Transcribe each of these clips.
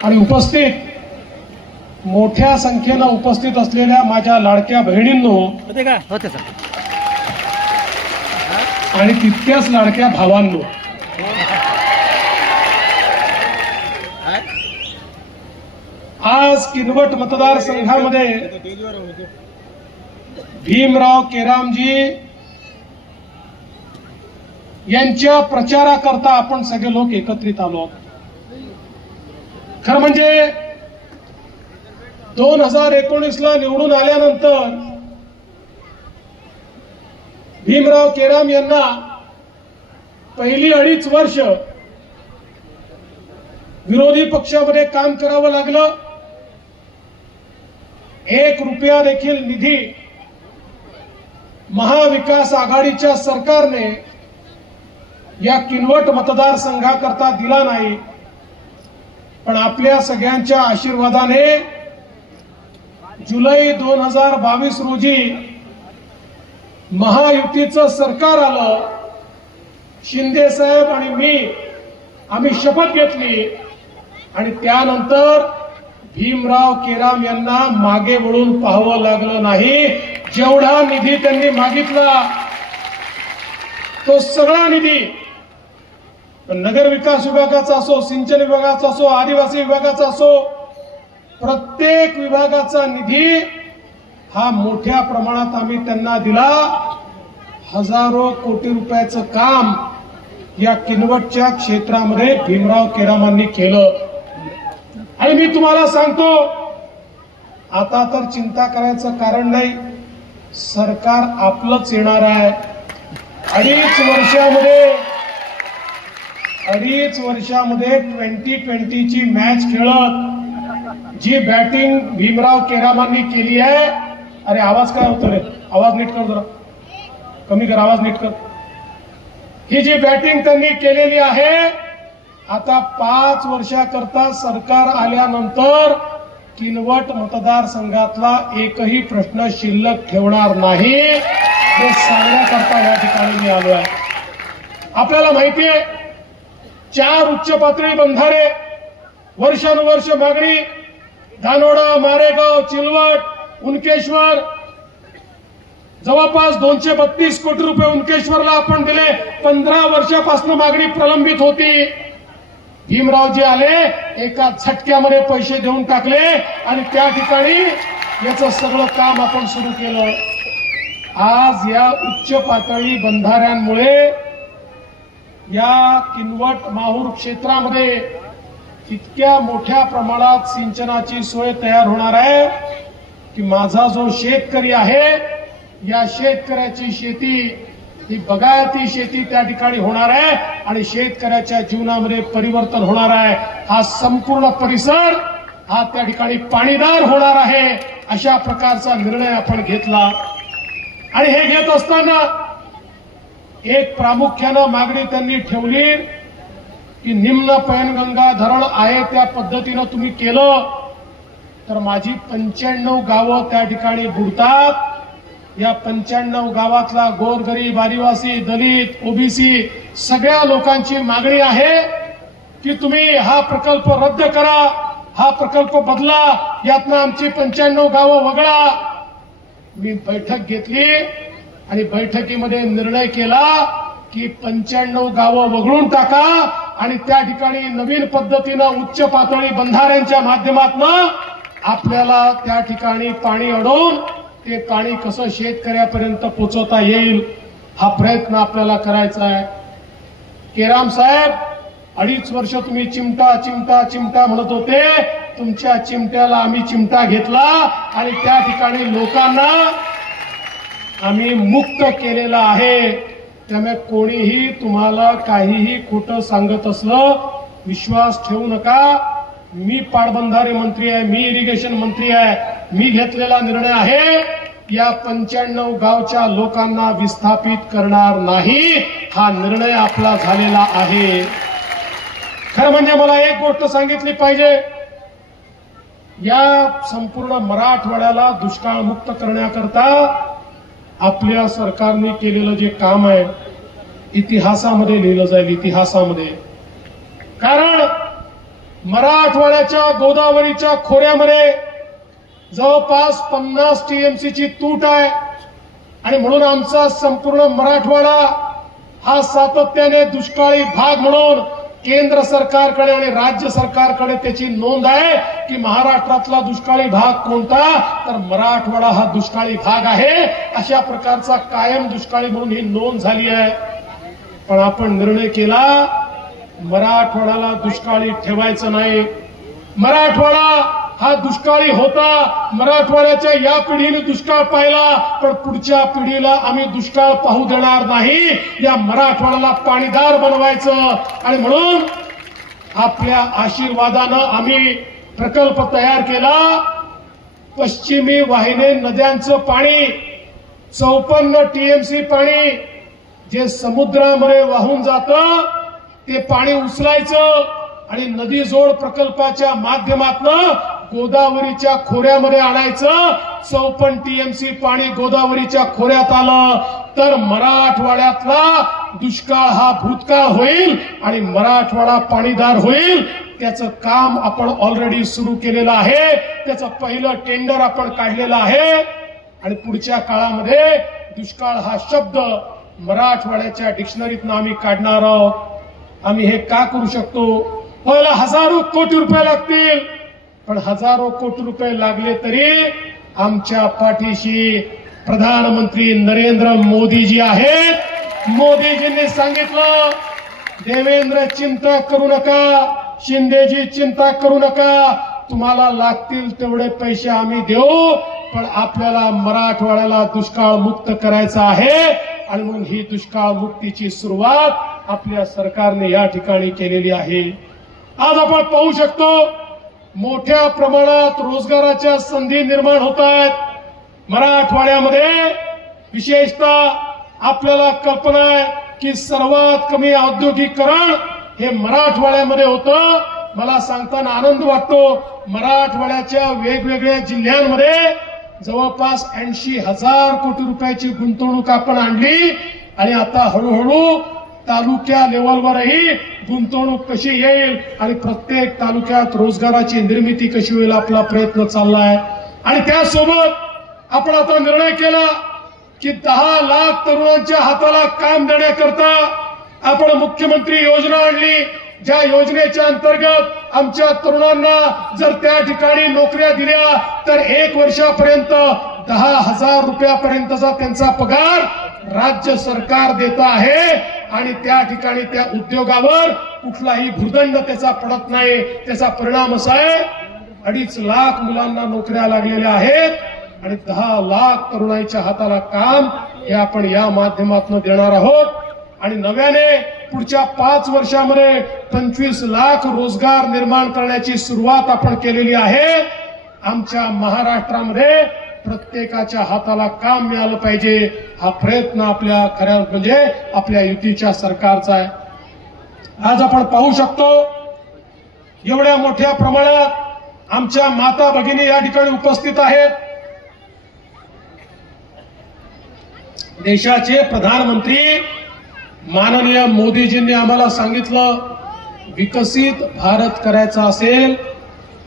आणि उपस्थित मोठ्या संख्येनं उपस्थित असलेल्या माझ्या लाडक्या बहिणींनो आणि तितक्याच लाडक्या भावांनो, आज किनवट मतदारसंघामध्ये भीमराव केरामजी यांच्या प्रचाराकरता आपण सगळे लोक एकत्रित आलो आहोत. खरं म्हणजे 2019 ला निवडून आल्यानंतर भीमराव केराम यांना पहिली 2.5 वर्ष विरोधी पक्षामध्ये काम करावं लागलं. 1 रुपया देखील निधी महाविकास आघाडीच्या सरकारने या किनवट मतदारसंघाकरता दिला नाही. पण आपल्या सगळ्यांच्या आशीर्वादाने जुलै 2022 रोजी महायुतीचं सरकार आलं. शिंदे साहेब आणि मी आम्ही शपथ घेतली आणि त्यानंतर भीमराव केराम यांना मागे वळून पाहावं लागलं नाही. जेवढा निधी त्यांनी मागितला तो सगळा निधी, नगर विकास विभागाचा असो, सिंचन विभागाचा असो, आदिवासी विभागाचा असो, प्रत्येक विभागाचा निधी हा मोठ्या प्रमाणात आम्ही त्यांना दिला. हजारो कोटी रुपयाचं काम या किनवटच्या क्षेत्रामध्ये भीमराव केरामांनी केलं. आणि मी तुम्हाला सांगतो, आता तर चिंता करायचं कारण नाही. सरकार आपलंच येणार आहे. 2.5 वर्षामध्ये 2020 ची मॅच खेळत जी बॅटिंग भीमराव केरामांनी केली आहे. अरे आवाज काय होतो रे, आवाज नीट कर, जरा कमी कर, आवाज नीट कर. ही जी बॅटिंग त्यांनी केलेली आहे, आता 5 वर्षाकरता सरकार आल्यानंतर किनवट मतदारसंघातला एकही प्रश्न शिल्लक ठेवणार नाही हे सांगण्याकरता या ठिकाणी मी आलो आहे. आपल्याला माहिती आहे, 4 उच्च पातळी बंधारे वर्षानुवर्ष मागणी, धानोडा, मारेगाव, चिलवट, उनकेश्वर, जवळपास 232 कोटी रुपये उनकेश्वरला आपण दिले. 15 वर्षापासून मागणी प्रलंबित होती. भीमरावजी आले, एका झटक्यामध्ये पैसे देऊन टाकले आणि त्या ठिकाणी याचं सगळं काम आपण सुरू केलं. आज या उच्च पातळी बंधाऱ्यांमुळे या किनवट माहूर क्षेत्रामध्ये इतक्या मोठ्या प्रमाणात सिंचनाची सोय तयार होणार आहे की माझा जो शेतकरी आहे, या शेतकऱ्याची शेती ही बगायती शेती त्या ठिकाणी होणार आहे आणि शेतकऱ्याच्या जीवनामध्ये परिवर्तन होणार आहे. हा संपूर्ण परिसर हा त्या ठिकाणी पाणीदार होणार आहे. अशा प्रकारचा निर्णय आपण घेतला. आणि हे घेत असताना एक प्रामुख्यानं मागणी त्यांनी ठेवली की निम्न पैनगंगा धरण आहे त्या पद्धतीनं तुम्ही केलं तर माझी 95 गावं त्या ठिकाणी बुडतात. या 95 गावातला गोरगरीब, आदिवासी, दलित, ओबीसी सगळ्या लोकांची मागणी आहे की तुम्ही हा प्रकल्प रद्द करा, हा प्रकल्प बदला, यातनं आमची 95 गावं वगळा. मी बैठक घेतली आणि बैठकीमध्ये निर्णय केला की 95 गावं वगळून टाका आणि त्या ठिकाणी नवीन पद्धतीनं उच्च पातळी बंधाऱ्यांच्या माध्यमातून आपल्याला त्या ठिकाणी पाणी अडवून ते पाणी कसं शेतकऱ्यापर्यंत पोहोचवता येईल हा प्रयत्न आपल्याला करायचा आहे. केराम साहेब, 2.5 वर्ष तुम्ही चिमटा चिमटा चिमटा म्हणत होते. तुमच्या चिमट्याला आम्ही चिमटा घेतला आणि त्या ठिकाणी लोकांना आम्ही मुक्त केलेलं आहे. त्यामुळे कोणीही तुम्हाला काहीही खोटं सांगत असलं विश्वास ठेवू नका. मी पाटबंधारे मंत्री आहे, मी इरिगेशन मंत्री आहे. मी घेतलेला निर्णय आहे या 95 गावच्या लोकांना विस्थापित करणार नाही. हा निर्णय आपला झालेला आहे. खरं म्हणजे मला एक गोष्ट सांगितली पाहिजे, या संपूर्ण मराठवाड्याला दुष्काळमुक्त करण्याकरता आपल्या सरकारने केलेलं जे काम आहे इतिहासामध्ये लिहिलं जाईल, इतिहासामध्ये. कारण मराठवाड्याच्या गोदावरीच्या खोऱ्यामध्ये जवळपास 50 टीएमसीची तूट आहे आणि म्हणून आमचा संपूर्ण मराठवाडा हा सातत्याने दुष्काळी भाग म्हणून केंद्र सरकारकडे आणि राज्य सरकारकडे त्याची नोंद आहे की महाराष्ट्रातला दुष्काळी भाग कोणता, तर मराठवाडा हा दुष्काळी भाग आहे. अशा प्रकारचा कायम दुष्काळी म्हणून ही नोंद झाली आहे. पण आपण निर्णय केला मराठवाड्याला दुष्काळी ठेवायचं नाही. मराठवाडा हा दुष्काळी होता, मराठवाड्याच्या या पिढीने दुष्काळ पाहिला, पण पुढच्या पिढीला आम्ही दुष्काळ पाहू देणार नाही. या मराठवाड्याला पाणीदार बनवायचं आणि म्हणून आपल्या आशीर्वादानं आम्ही प्रकल्प तयार केला. पश्चिमी वाहिनी नद्यांचं पाणी 54 टीएमसी पाणी जे समुद्रामध्ये वाहून जातं ते पाणी उचलायचं आणि नदी जोड प्रकल्पाच्या माध्यमातून गोदावरीच्या खोऱ्यामध्ये आणायचं. 54 टीएमसी पाणी गोदावरीच्या खोऱ्यात आलं तर मराठवाड्यातला दुष्काळ हा भूतकाळ होईल आणि मराठवाडा पाणीदार होईल. त्याचं काम आपण ऑलरेडी सुरू केलेलं आहे. त्याचं पहिलं टेंडर आपण काढलेलं आहे आणि पुढच्या काळामध्ये दुष्काळ हा शब्द मराठवाड्याच्या डिक्शनरीतनं आम्ही काढणार आहोत. आम्ही हे का करू शकतो? पहिला हजारो कोटी रुपये लागतील, पण हजारो कोटी रुपये लागले तरी आमच्या पाठीशी प्रधानमंत्री नरेंद्र मोदीजी आहेत. मोदीजींनी सांगितलं देवेंद्र चिंता करू नका, शिंदेजी चिंता करू नका, तुम्हाला लागतील तेवढे पैसे आम्ही देऊ, पण आपल्याला मराठवाड्याला दुष्काळ मुक्त करायचा आहे. आणि म्हणून ही दुष्काळ मुक्तीची सुरुवात आपल्या सरकारने या ठिकाणी केलेली आहे. आज आपण पाहू शकतो मोठ्या प्रमाणात रोजगाराच्या संधी निर्माण होत आहेत मराठवाड्यामध्ये. विशेषतः आपल्याला कल्पना आहे की सर्वात कमी औद्योगिकीकरण हे मराठवाड्यामध्ये होतं. मला सांगताना आनंद वाटतो मराठवाड्याच्या वेगवेगळ्या जिल्ह्यांमध्ये जवळपास 80,000 कोटी रुपयाची गुंतवणूक आपण आणली आणि आता हळूहळू तालुक्या लेवलवरही गुंतवणूक कशी येईल आणि प्रत्येक तालुक्यात रोजगाराची निर्मिती कशी होईल आपला प्रयत्न चालला आहे. आणि त्यासोबत आपण आता निर्णय केला की 10 लाख तरुणांच्या हाताला काम देण्याकरता आपण मुख्यमंत्री योजना आणली. ज्या योजनेच्या अंतर्गत आमच्या तरुणांना जर त्या ठिकाणी नोकऱ्या दिल्या तर 1 वर्षापर्यंत 10,000 रुपयापर्यंतचा त्यांचा पगार राज्य सरकार देत आहे आणि त्या ठिकाणी त्या उद्योगावर कुठलाही भूर्दंड त्याचा पडत नाही. त्याचा परिणाम असा आहे 2.5 लाख मुलांना नोकऱ्या लागलेल्या आहेत आणि 10 लाख तरुणाईच्या हाताला काम हे आपण या माध्यमातून देणार आहोत. आणि नव्याने पुढच्या 5 वर्षामध्ये 25 लाख रोजगार निर्माण करण्याची सुरुवात आपण केलेली आहे. आमच्या महाराष्ट्रामध्ये प्रत्येकाच्या हाताला काम मिळालं पाहिजे हा प्रयत्न आपल्या खऱ्या म्हणजे आपल्या युतीच्या सरकारचा आहे. आज आपण पाहू शकतो एवढ्या मोठ्या प्रमाणात आमच्या माता भगिनी या ठिकाणी उपस्थित आहेत. देशाचे प्रधानमंत्री माननीय मोदीजींनी आम्हाला सांगितलं विकसित भारत करायचा असेल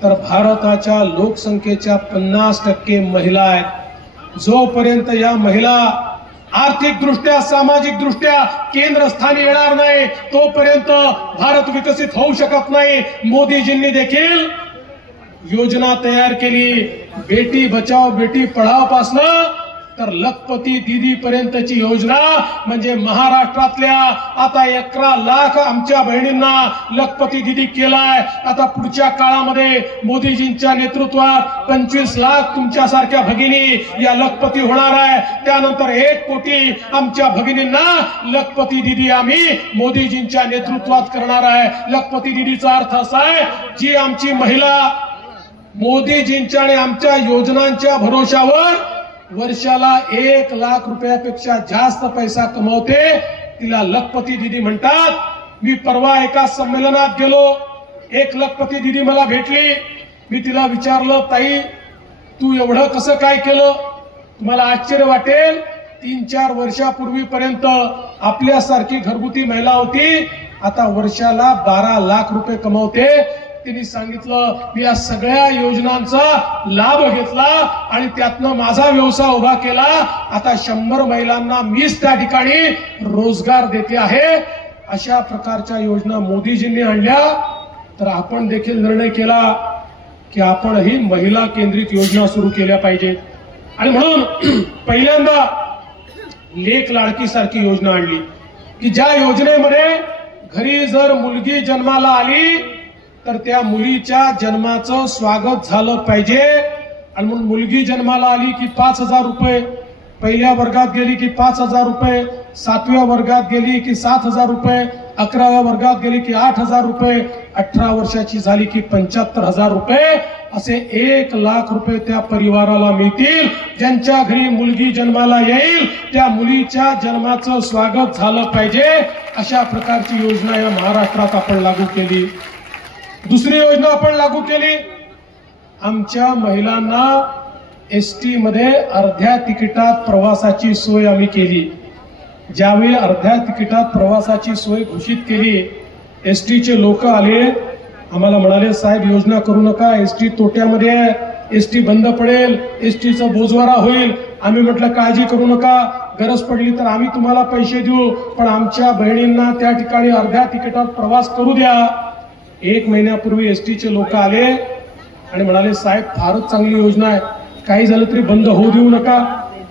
तर भारताच्या लोकसंख्येच्या 50% महिला आहेत. जोपर्यंत या महिला आर्थिकदृष्ट्या सामाजिकदृष्ट्या केंद्रस्थानी येणार नाही तोपर्यंत भारत विकसित होऊ शकत नाही. मोदीजींनी देखील योजना तयार केली बेटी बचाओ बेटी पढाओ पासनं तर लखपती दीदी पर्यंतची योजना म्हणजे महाराष्ट्रातल्या आता 11 लाख आमच्या बहिणींना लखपती दीदी केलाय. आता पुढच्या काळामध्ये मोदीजींच्या नेतृत्वात 25 लाख तुमच्यासारख्या भगिनी या लखपती होणार आहे. त्यानंतर 1 कोटी आमच्या भगिनींना लखपती दीदी आम्ही मोदीजींच्या नेतृत्वात करणार आहे. लखपती दीदीचा अर्थ असा आहे जी आमची महिला मोदीजींच्या आणि आमच्या योजनांच्या भरोशावर वर्षाला 1 लाख रुपयापेक्षा जास्त पैसा कमवते तिला लखपती दीदी म्हणतात. मी परवा एका संमेलनात गेलो, एक लखपती दीदी मला भेटली. मी तिला विचारलं ताई तू एवढं कसं काय केलं? तुम्हाला आश्चर्य वाटेल 3-4 वर्षापूर्वीपर्यंत आपल्यासारखी घरगुती महिला होती, आता वर्षाला 12 लाख रुपये कमवते. त्यांनी सांगितलं मी या सगळ्या योजनांचा लाभ घेतला आणि त्यातनं माझा व्यवसाय उभा केला. आता 100 महिलांना मीच त्या ठिकाणी रोजगार देते आहे. अशा प्रकारच्या योजना मोदीजींनी आणल्या. तर आपण देखील निर्णय केला की आपण ही महिला केंद्रित योजना सुरू केल्या पाहिजेत. आणि म्हणून पहिल्यांदा लेक लाडकी सारखी योजना आणली की ज्या योजनेमध्ये घरी जर मुलगी जन्माला आली तर त्या मुलीच्या जन्माचं स्वागत झालं पाहिजे. आणि म्हणून मुलगी जन्माला आली की 5,000 रुपये, पहिल्या वर्गात गेली की 5,000 रुपये, 7व्या वर्गात गेली की 7,000 रुपये, 11व्या वर्गात गेली की 8,000 रुपये, 18 वर्षाची झाली की 75,000 रुपये, असे 1,00,000 रुपये त्या परिवाराला मिळतील. ज्यांच्या घरी मुलगी जन्माला येईल त्या मुलीच्या जन्माचं स्वागत झालं पाहिजे. अशा प्रकारची योजना या महाराष्ट्रात आपण लागू केली. दुसरी योजना आपण लागू केली, आमच्या महिलांना एसटी मध्ये अर्ध्या तिकिटात प्रवासाची सोय आम्ही केली. ज्यावेळी अर्ध्या तिकिटात प्रवासाची सोय घोषित केली, एसटीचे लोक आले, आम्हाला म्हणाले साहेब योजना करू नका, एसटी तोट्यामध्ये आहे, एसटी बंद पडेल, एसटीचा बोजवारा होईल. आम्ही म्हटलं काळजी करू नका, गरज पडली तर आम्ही तुम्हाला पैसे देऊ, पण आमच्या बहिणींना त्या ठिकाणी अर्ध्या तिकिटात प्रवास करू द्या. 1 महिन्यापूर्वी एसटीचे लोक आले आणि म्हणाले साहेब फारच चांगली योजना आहे, काही झालं तरी बंद होऊ देऊ नका.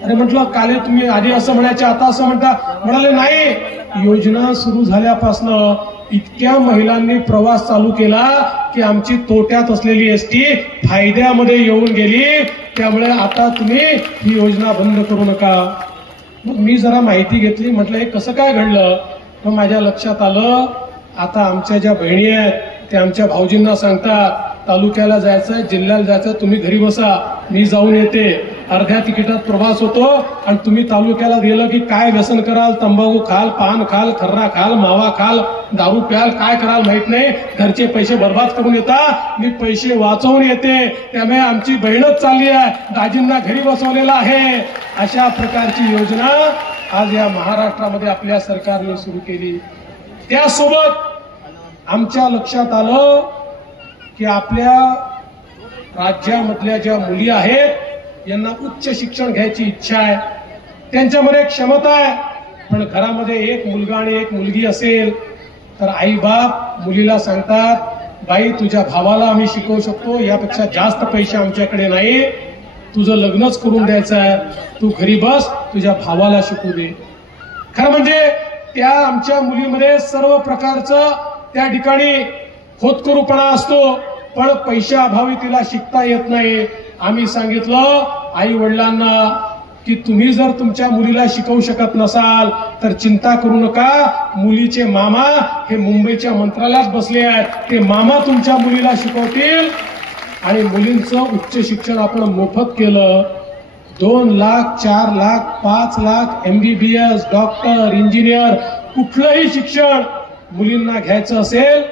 अरे म्हटलं काले तुम्ही आधी असं म्हणायचे आता असं म्हणता. म्हणाले नाही, योजना सुरू झाल्यापासून इतक्या महिलांनी प्रवास चालू केला की आमची तोट्यात असलेली एसटी फायद्यामध्ये येऊन गेली. त्यामुळे आता तुम्ही ही योजना बंद करू नका. मग मी जरा माहिती घेतली, म्हटलं हे कसं काय घडलं. तर माझ्या लक्षात आलं, आता आमच्या ज्या बहिणी आहेत त्या आमच्या भाऊजींना सांगतात तालुक्याला जायचं, जिल्ह्याला जायचं, तुम्ही घरी बसा, मी जाऊन येते. अर्ध्या तिकिटात प्रवास होतो आणि तुम्ही तालुक्याला गेलं की काय व्यसन कराल, तंबाखू खाल, पान खाल, खर्रा खाल, मावा खाल, दारू प्याल, काय कराल माहित नाही, घरचे पैसे बर्बाद करून येता. मी पैसे वाचवून येते, त्यामुळे आमची बहीणच चालली आहे, दाजींना घरी बसवलेला आहे. अशा प्रकारची योजना आज या महाराष्ट्रामध्ये आपल्या सरकारने सुरू केली. त्यासोबत आमच्या लक्षात आलं की आपल्या राज्यामधल्या ज्या मुली आहेत यांना उच्च शिक्षण घ्यायची इच्छा आहे, त्यांच्यामध्ये क्षमता आहे, पण घरामध्ये एक मुलगा आणि एक मुलगी असेल तर आई बाप मुलीला सांगतात बाई तुझ्या भावाला आम्ही शिकवू शकतो, यापेक्षा जास्त पैसे आमच्याकडे नाही, तुझं लग्नच करून द्यायचं आहे, तू घरी बस, तुझ्या भावाला शिकू दे. खरं म्हणजे त्या आमच्या मुलीमध्ये सर्व प्रकारचं त्या ठिकाणी खोतकरूपणा असतो, पण पैशाअभावी तिला शिकता येत नाही. आम्ही सांगितलं आई वडिलांना की तुम्ही जर तुमच्या मुलीला शिकवू शकत नसाल तर चिंता करू नका, मुलीचे मामा हे मुंबईच्या मंत्रालयात बसले आहेत, ते मामा तुमच्या मुलीला शिकवतील. आणि मुलींचं उच्च शिक्षण आपण मोफत केलं. 2 lakh, 4 lakh, 5 lakh, MBBS, doctor, engineer, कुठलंही शिक्षण मुलींना घ्यायचं असेल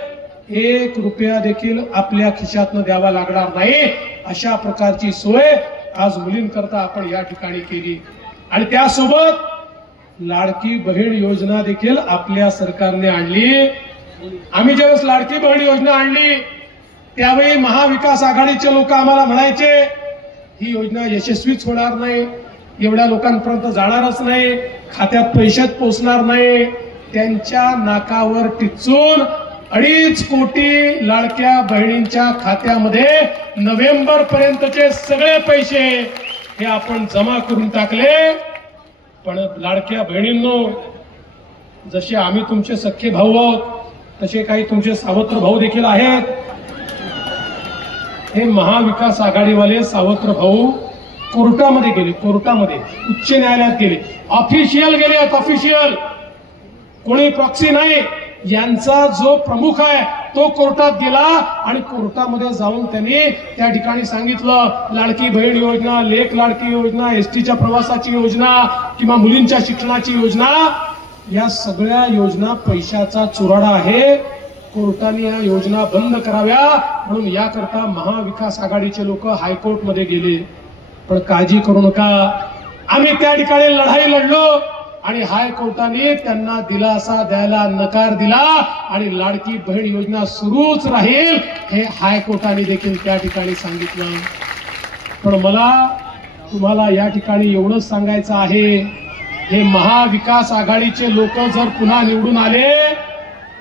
1 रुपया देखील आपल्या खिशातनं द्यावा लागणार नाही. अशा प्रकारची सोय आज मुलींकरता आपण या ठिकाणी केली. आणि त्यासोबत लाडकी बहीण योजना देखील आपल्या सरकारने आणली. आम्ही ज्यावेळेस लाडकी बहीण योजना आणली त्यावेळी महाविकास आघाडीचे लोक आम्हाला म्हणायचे ही योजना यशस्वीच होणार नाही, एवढ्या लोकांपर्यंत जाणारच नाही, खात्यात पैसेच पोचणार नाही. त्यांच्या नाकावर टिचून 2.5 कोटी लाडक्या बहिणींच्या खात्यामध्ये नोव्हेंबर पर्यंतचे सगळे पैसे हे आपण जमा करून टाकले. पण लाडक्या बहिणींनो, जसे आम्ही तुमचे सख्खे भाऊ आहोत तसे काही तुमचे सावत्र भाऊ देखील आहेत. हे महाविकास आघाडीवाले सावत्र भाऊ कोर्टामध्ये गेले, कोर्टामध्ये उच्च न्यायालयात गेले, ऑफिशियल गेले आहेत, ऑफिशियल, कोणी प्रॉक्सी नाही. यांचा जो प्रमुख आहे तो कोर्टात गेला आणि कोर्टामध्ये जाऊन त्यांनी त्या ठिकाणी सांगितलं लाडकी बहीण योजना, लेक लाडकी योजना, एसटीच्या प्रवासाची योजना किंवा मुलींच्या शिक्षणाची योजना, या सगळ्या योजना पैशाचा चुराडा आहे. कोर्टाने या योजना बंद कराव्या म्हणून याकरता महाविकास आघाडीचे लोक हायकोर्टमध्ये गेले. पण काळजी करू नका, आम्ही त्या ठिकाणी लढाई लढलो. आणि हायकोर्टाने त्यांना दिलासा द्यायला नकार दिला आणि लाडकी बहीण योजना सुरूच राहील हे हायकोर्टाने देखील त्या ठिकाणी सांगितलं। पण मला तुम्हाला या ठिकाणी एवढंच सांगायचं आहे, हे महाविकास आघाडीचे लोक जर पुन्हा निवडून आले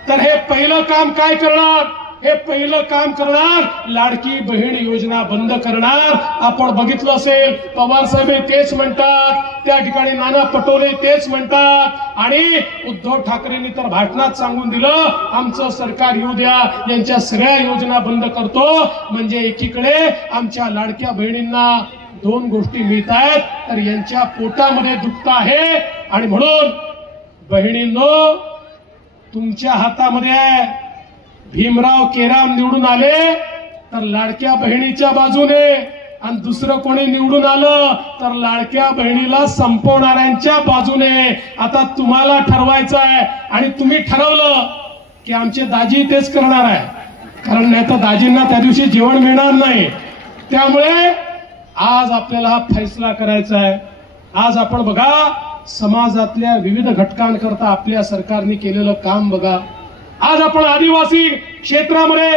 तर हे पहिलं काम काय करणार? हे पहिलं काम करणार लाडकी बहीण योजना बंद करणार। आपण बघितलं असेल पवार साहेब तेच म्हणतात, त्या ठिकाणी नाना पटोले तेच म्हणतात आणि उद्धव ठाकरेंनी तर भाषणात सांगून दिलं आमचं सरकार येऊ द्या, यांच्या सगळ्या योजना बंद करतो। म्हणजे एकीकडे आमच्या लाडक्या बहिणींना दोन गोष्टी मिळत आहेत तर यांच्या पोटामध्ये दुखत आहे आणि म्हणून बहिणींनो तुमच्या हातामध्ये आहे। भीमराव केराम निवडून आले तर लाडक्या बहिणीच्या बाजूने आणि दुसरं कोणी निवडून आलं तर लाडक्या बहिणीला संपवणाऱ्यांच्या बाजूने। आता तुम्हाला ठरवायचं आहे आणि तुम्ही ठरवलं की आमचे दाजी तेच करणार आहे, कारण नाही तर दाजींना त्या दिवशी जेवण मिळणार नाही। त्यामुळे आज आपल्याला हा फैसला करायचा आहे। आज आपण बघा समाजातल्या विविध घटकांकरता आपल्या सरकारने केलेलं काम बघा। आज आपण आदिवासी क्षेत्रामध्ये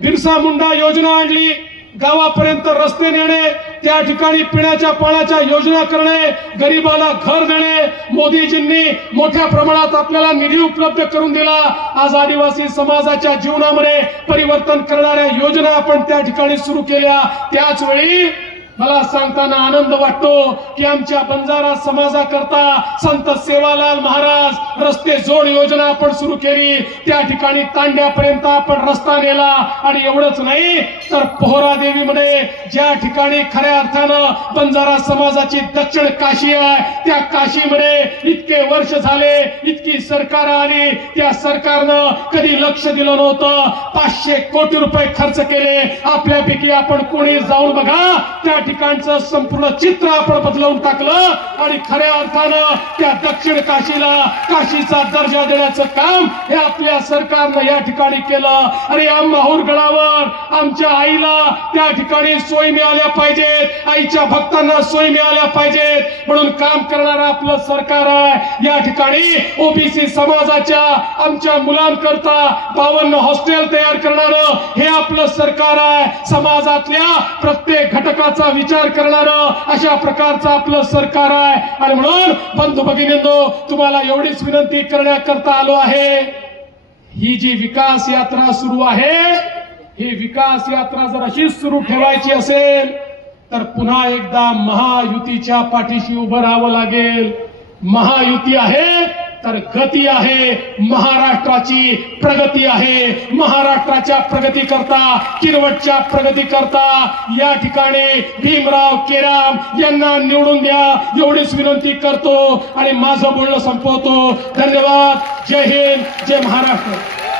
बिरसा मुंडा योजना आणली, गावापर्यंत रस्ते नेणे, त्या ठिकाणी पिण्याच्या पाण्याच्या योजना करणे, गरीबाला घर देणे, मोदीजींनी मोठ्या प्रमाणात आपल्याला निधी उपलब्ध करून दिला। आज आदिवासी समाजाच्या जीवनामध्ये परिवर्तन करणाऱ्या योजना आपण त्या ठिकाणी सुरू केल्या। त्याच वेळी मला सांगताना आनंद वाटतो की आमच्या बंजारा समाजाकरता संत सेवालाल महाराज रस्ते जोड योजना आपण सुरू केली, त्या ठिकाणी तांड्यापर्यंत आपण रस्ता नेला। आणि एवढंच नाही तर पोहरादेवीमध्ये ज्या ठिकाणी खऱ्या अर्थानं बंजारा समाजाची दक्षिण काशी आहे, त्या काशीमध्ये इतके वर्ष झाले इतकी सरकार आली, त्या सरकारनं कधी लक्ष दिलं नव्हतं। 500 कोटी रुपये खर्च केले, आपल्यापैकी आपण कोणी जाऊन बघा त्या ठिकाणचं संपूर्ण चित्र आपण बदलवून टाकलं आणि खऱ्या अर्थानं त्या दक्षिण काशीला काशीचा दर्जा देण्याचं काम हे आपल्या सरकारनं या ठिकाणी केलं। अरे या माहूर गडावर आमच्या आईला त्या ठिकाणी सोयी मिळाल्या पाहिजेत, आईच्या भक्तांना सोयी मिळाल्या पाहिजेत, म्हणून काम करणारं आपलं सरकार आहे। या ठिकाणी ओबीसी समाजाच्या आमच्या मुलांकरता 52 हॉस्टेल तयार करणारं हे आपलं सरकार आहे। समाजातल्या प्रत्येक घटकाचा विचार करणारं अशा प्रकारचं आपलं सरकार आहे। आणि म्हणून बंधू भगिनींनो तुम्हाला एवढीच विनंती करण्याकरता आलो आहे, ही जी विकास यात्रा सुरू आहे ही विकास यात्रा जर अशीच सुरू ठेवायची असेल तर पुन्हा एकदा महायुतीच्या पाठीशी उभं राहावं लागेल। महायुती आहे तर गती आहे, महाराष्ट्राची प्रगती आहे। महाराष्ट्राच्या प्रगती करता किरवटच्या प्रगती करता या ठिकाणी भीमराव केराम यांना निवडून द्या एवढीच विनंती करतो आणि माझं बोलणं संपवतो। धन्यवाद। जय हिंद, जय महाराष्ट्र।